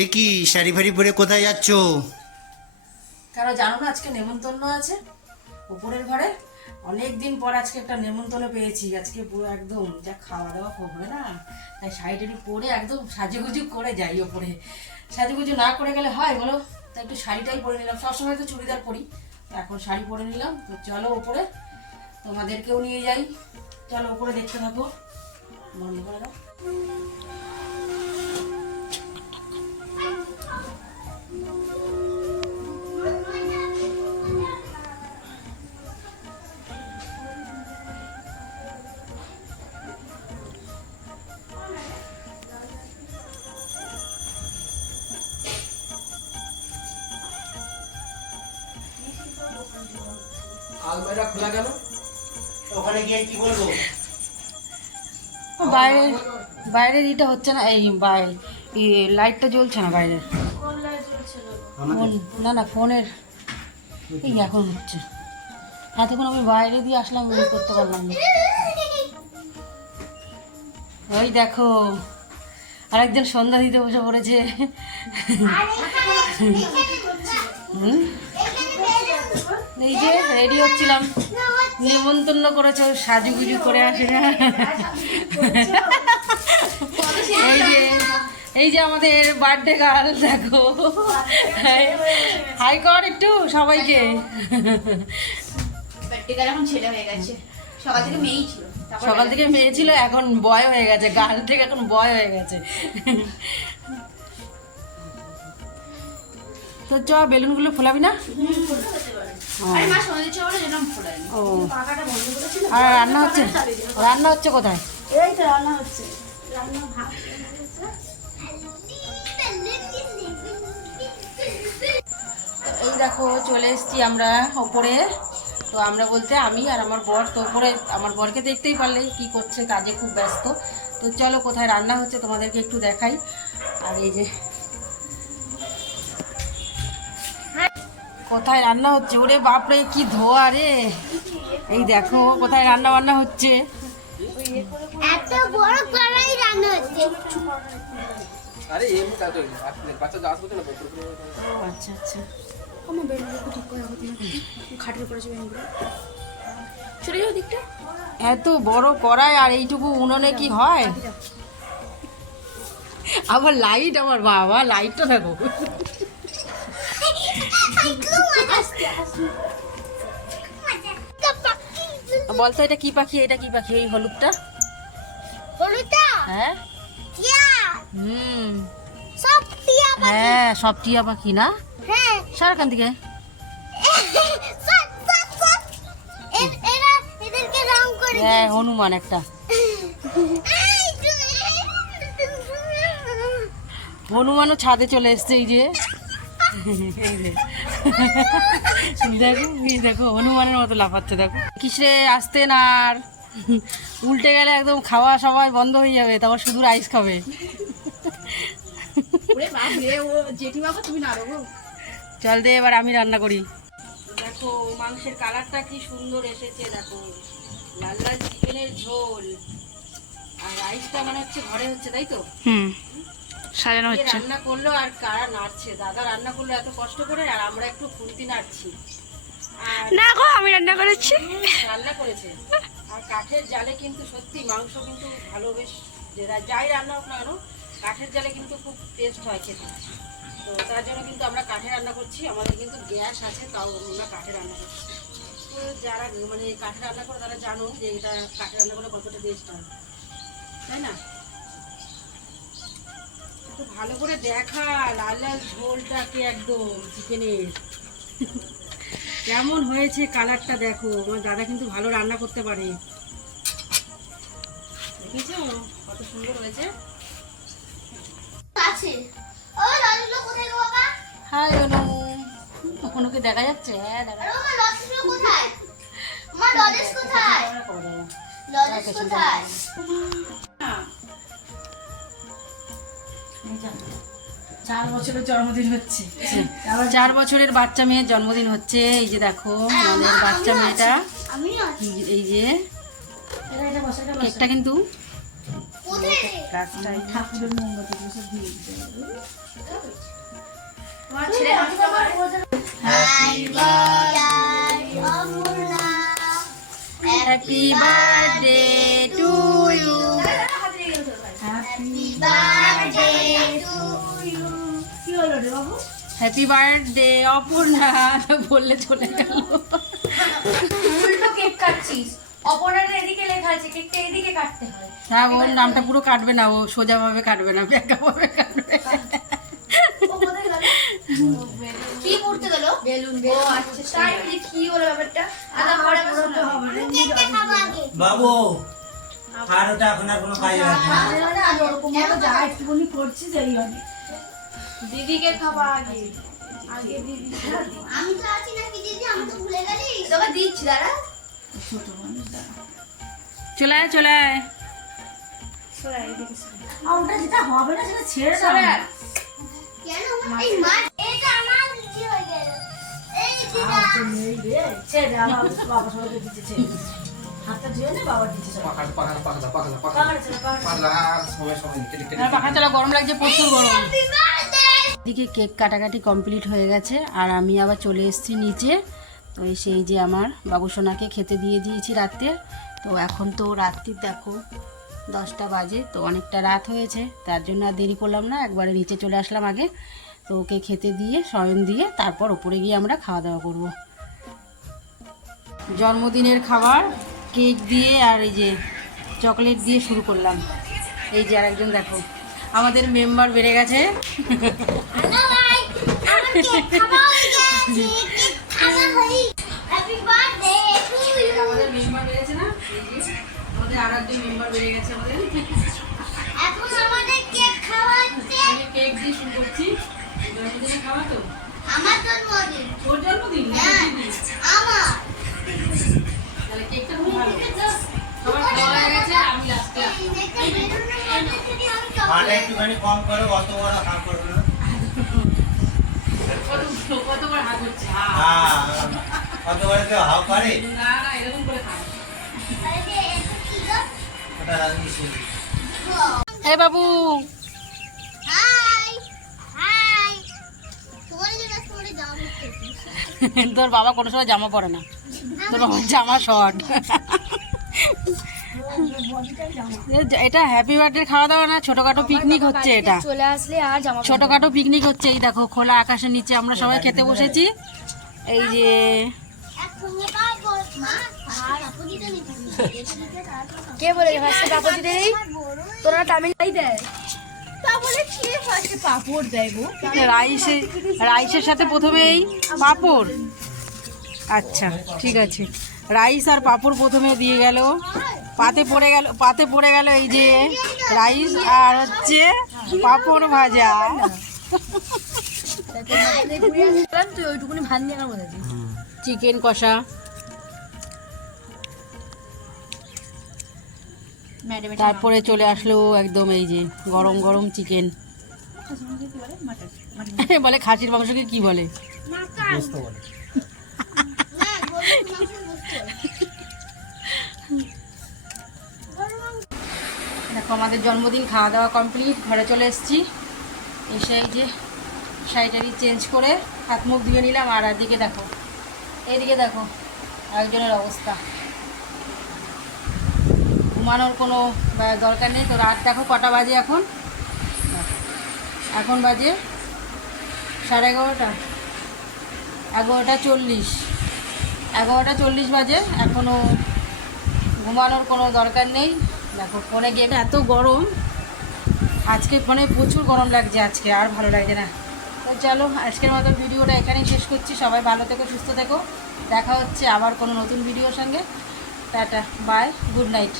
এ কি শাড়ি ফাড়ি পরে কোথায় যাচ্ছ? কারো জানো না আজকে নেমন্তন্ন আছে উপরের ঘরে। অনেক দিন পর আজকে একটা নেমন্তন্ন পেয়েছি। আজকে পুরো একদম যা খাওয়া দাওয়া হবে না, তাই শাড়ি টাড়ি পরে একদম সাজুগুজু করে যাই ওপরে। সাজুগুজু না করে গেলে হয় বলো? তাই একটু শাড়িটাই পরে নিলাম। সবসময় তো চুড়িদার পরি, এখন শাড়ি পরে নিলাম। তো চলো ওপরে, তোমাদেরকেও নিয়ে যাই। চলো ওপরে দেখতে থাকো। বন্ধ করে দাও। আলমারিটা খোলা কেন? ওখানে গিয়ে কি বলবো? বাইরে বাইরের ইটা হচ্ছে না, এই লাইটটা জ্বলছে না বাইরের। না না ফোনের এই এখন হচ্ছে। এতক্ষণ আমি বাইরে দিয়ে আসলাম, করতে পারলাম না। ওই দেখো আরেকজন সন্ধ্যা দিতে বসে পড়েছে। এই যে রেডি হচ্ছিলাম, নেমন্তন্ন করেছে, সাজুগুজু করে আসে না। এই যে আমাদের বার্থডে গার্ল, দেখো হাই কর একটু সবাইকে। এখন ছেলে হয়ে গেছে, সকাল থেকে মেয়েই ছিল। সকাল থেকে মেয়ে ছিল, এখন বয় হয়ে গেছে। গার্ল থেকে এখন বয় হয়ে গেছে। তো চ বেলুনগুলো ফোলাবি না? ও আর রান্না হচ্ছে? রান্না হচ্ছে কোথায়? এই তো রান্না হচ্ছে, এই দেখো চলে এসেছি আমরা ওপরে। তো আমরা বলতে আমি আর আমার বর। তো ওপরে আমার বরকে দেখতেই পারলে কি করছে, কাজে খুব ব্যস্ত। তো চলো কোথায় রান্না হচ্ছে তোমাদেরকে একটু দেখাই। আর এই যে কোথায় রান্না হচ্ছে, ওরে বাপরে কি ধোয়া রে। এই দেখো কোথায় রান্না বান্না হচ্ছে। এত বড় কড়াই রান্না হচ্ছে। আরে এমনি কাজ হইলো, বাচ্চা যাওয়ার পথে না বকর। ও আচ্ছা আচ্ছা। আমার বেলুনগুলো ঠিক করে রাখো তুমি, খাটের উপরে যে বেলুনগুলো চলে যাও দিকটা। এত বড় কড়াই আর এইটুকু উনুনে কি হয়? আবার লাইট, আমার বাবা লাইটটা দেখো। বলতো এটা কি পাখি? এটা কি পাখি এই হলুদটা? হলুদটা হ্যাঁ টিয়া। সব টিয়া পাখি। হ্যাঁ সব টিয়া পাখি না? হ্যাঁ সারাখান থেকে এরা এদেরকে রং করে। হ্যাঁ হনুমান একটা। হনুমানও ছাদে চলে এসছে। এই যে দেখো, এই দেখো হনুমানের মতো লাফাচ্ছে। দেখো কিসে আসতে না, আর উল্টে গেলে একদম খাওয়া সবাই বন্ধ হয়ে যাবে, তারপর শুধু রাইস খাবে। চল দে এবার আমি রান্না করি। দেখো মাংসের কালারটা কি সুন্দর এসেছে। দেখো লাল লাল চিকেনের ঝোল, আর রাইসটা মানে হচ্ছে ঘরে হচ্ছে, তাই তো? সাজানো কে রান্না করলো আর কারা নাড়ছে? দাদা রান্না করলো এত কষ্ট করে, আর আমরা একটু খুন্তি নাড়ছি। আর না গো, আমি রান্না করেছি। রান্না করেছে। আর কাঠের জালে কিন্তু সত্যি মাংস কিন্তু ভালো, বেশ যাই রান্না হোক না কেন কাঠের জালে কিন্তু খুব টেস্ট হয় খেতে। তো তার জন্য কিন্তু আমরা কাঠে রান্না করছি। আমাদের কিন্তু গ্যাস আছে, তাও আমরা কাঠে রান্না করছি। তো যারা মানে কাঠে রান্না করে তারা জানো যে এটা কাঠে রান্না করে কতটা টেস্ট হয়, তাই না? তো ভালো করে দেখা লাল লাল ঝোলটাকে একদম চিকেনের কেমন হয়েছে কালারটা দেখো। আমার দাদা কিন্তু ভালো রান্না করতে পারে, দেখেছো কত সুন্দর হয়েছে। হাই অনু, অনুকে দেখা যাচ্ছে? হ্যাঁ দেখা চার বছরের জন্মদিন হচ্ছে। 4 বছরের বাচ্চা মেয়ের জন্মদিন হচ্ছে। এই যে দেখো আমাদের বাচ্চা মেয়েটা, এই যে কেকটা কিন্তু ঠাকুরের মোমবাতি তোমার ছেলে নষ্ট করে happy birthday to you, happy birthday Aparna বললে চলে গেল। উল্টো কেক কাটছিস, অপরাধ এদিকে লেখা আছে, কেকটা এদিকে কাটতে হয়। না ওর নামটা পুরো কাটবে না, ও সোজাভাবে কাটবে না, ব্যাকাভাবে কাটবে। কি করতে গেল? বেলুন। ও আচ্ছা, তাই বলি কি হলো ব্যাপারটা? আদা পরে বসাতে হবে। বাবু আর ওটা এখন আর কোনো কাজে লাগবে না। দিদিকে খাওয়া আগে, আগে দিদি। আমি তো আছি নাকি দিদি? আমি তো ভুলে গেলি। তোকে দিচ্ছি, দাঁড়া। চলে আয় চলে আয়। সরা এদিকে সরা। ওটা যেটা হবে না সেটা ছেড়ে দাও। সরা। কেন? এই মা, এটা আমার দিচ্ছি হয়ে গেল। এই দিদা। ছেড়ে দাও, বাবা সবাইকে দিচ্ছে, ছেড়ে দাও। হাতটা ধুয়ে নে, বাবা দিচ্ছে সবাই। পাখা চালা, গরম লাগছে, প্রচুর গরম। এদিকে কেক কাটাকাটি কমপ্লিট হয়ে গেছে আর আমি আবার চলে এসেছি নিচে। তো সেই যে আমার বাবু সোনাকে খেতে দিয়ে দিয়েছি রাতে। তো এখন তো রাত্রির দেখো 10টা বাজে, তো অনেকটা রাত হয়েছে, তার জন্য আর দেরি করলাম না, একবারে নিচে চলে আসলাম আগে। তো ওকে খেতে দিয়ে শয়ন দিয়ে তারপর উপরে গিয়ে আমরা খাওয়া দাওয়া করব। জন্মদিনের খাবার কেক দিয়ে আর এই যে চকলেট দিয়ে শুরু করলাম। এই যে আরেকজন দেখো আমাদের মেম্বার বেড়ে গেছে। না ভাই, আমার কেক খাওয়া হয়ে গেছে। কেক খাওয়া হই। Happy birthday to you. আমাদের মেম্বার বেড়েছে না, এই যে আমাদের আরেকজন মেম্বার বেড়ে গেছে আমাদের। এখন আমাদের কেক খাওয়া হচ্ছে। আমি কেক দিয়ে শুরু করছি। জন্মদিনের খাওয়া তো আমার জন্মদিন। তোর জন্মদিন? হ্যাঁ, আমার। তাহলে কেকটা খুব ভালো। সবার খাওয়া হয়ে গেছে, আমি লাস্টে এই একটা বেলুনের মধ্যে যদি আমি হাঁটা চকলেট একটুখানি কম করো, অত বড় হাঁ করবে না। কতবার হাত হচ্ছে। হ্যাঁ, অত বড় কেউ হাও করে? না না, এরকম করে খাও। আরে যে এটা কি গো? ওটা রাজনীতি শুরু। এই বাবু, হাই হাই। তোমার যেটা তোমার জামা পরতে। তোর বাবা কোনো সময় জামা পরে না, তোর বাবার জামা শর্ট। এটা হ্যাপি বার্থডে খাওয়া দাওয়া না, ছোটখাটো পিকনিক হচ্ছে এটা। চলে আসলে আর জামা ছোটখাটো পিকনিক হচ্ছে। এই দেখো খোলা আকাশের নিচে আমরা সবাই খেতে বসেছি। এই যে একসঙ্গে পাবো মা আর আপনিটা নিতে। কে বলে ফার্স্টে পাপড় দিতে দেই? তোরা তামিলনাড়ু দেয়। তা বলে কি ফার্স্টে পাপড় দেয় গো? রাইসের সাথে প্রথমেই পাঁপড়। আচ্ছা ঠিক আছে, রাইস আর পাঁপড় প্রথমে দিয়ে গেল, পাতে পড়ে গেল এই যে রাইস আর হচ্ছে পাঁপড় ভাজা। তুই ওইটুকুনি ভাত নিয়ে আমার মনে চিকেন কষা, তারপরে চলে আসলো একদম এই যে গরম গরম চিকেন। বলে খাসির মাংসকে কি বলে? দেখো আমাদের জন্মদিন খাওয়া দাওয়া কমপ্লিট, ঘরে চলে এসেছি। এসে এই যে শাড়িটারি চেঞ্জ করে হাত মুখ ধুয়ে নিলাম। আর এদিকে দেখো, এইদিকে দেখো একজনের অবস্থা, ঘুমানোর কোনো দরকার নেই। তো রাত দেখো কটা বাজে এখন, এখন বাজে 11:30, 11:40, 11:40 বাজে। এখনও ঘুমানোর কোনো দরকার নেই। দেখো ফোনে গিয়ে এত গরম, আজকে ফোনে প্রচুর গরম লাগছে, আজকে আর ভালো লাগছে না। তো চলো আজকের মতো ভিডিওটা এখানেই শেষ করছি। সবাই ভালো থেকো, সুস্থ থেকো, দেখা হচ্ছে আবার কোনো নতুন ভিডিওর সঙ্গে। Tata, bye, good night.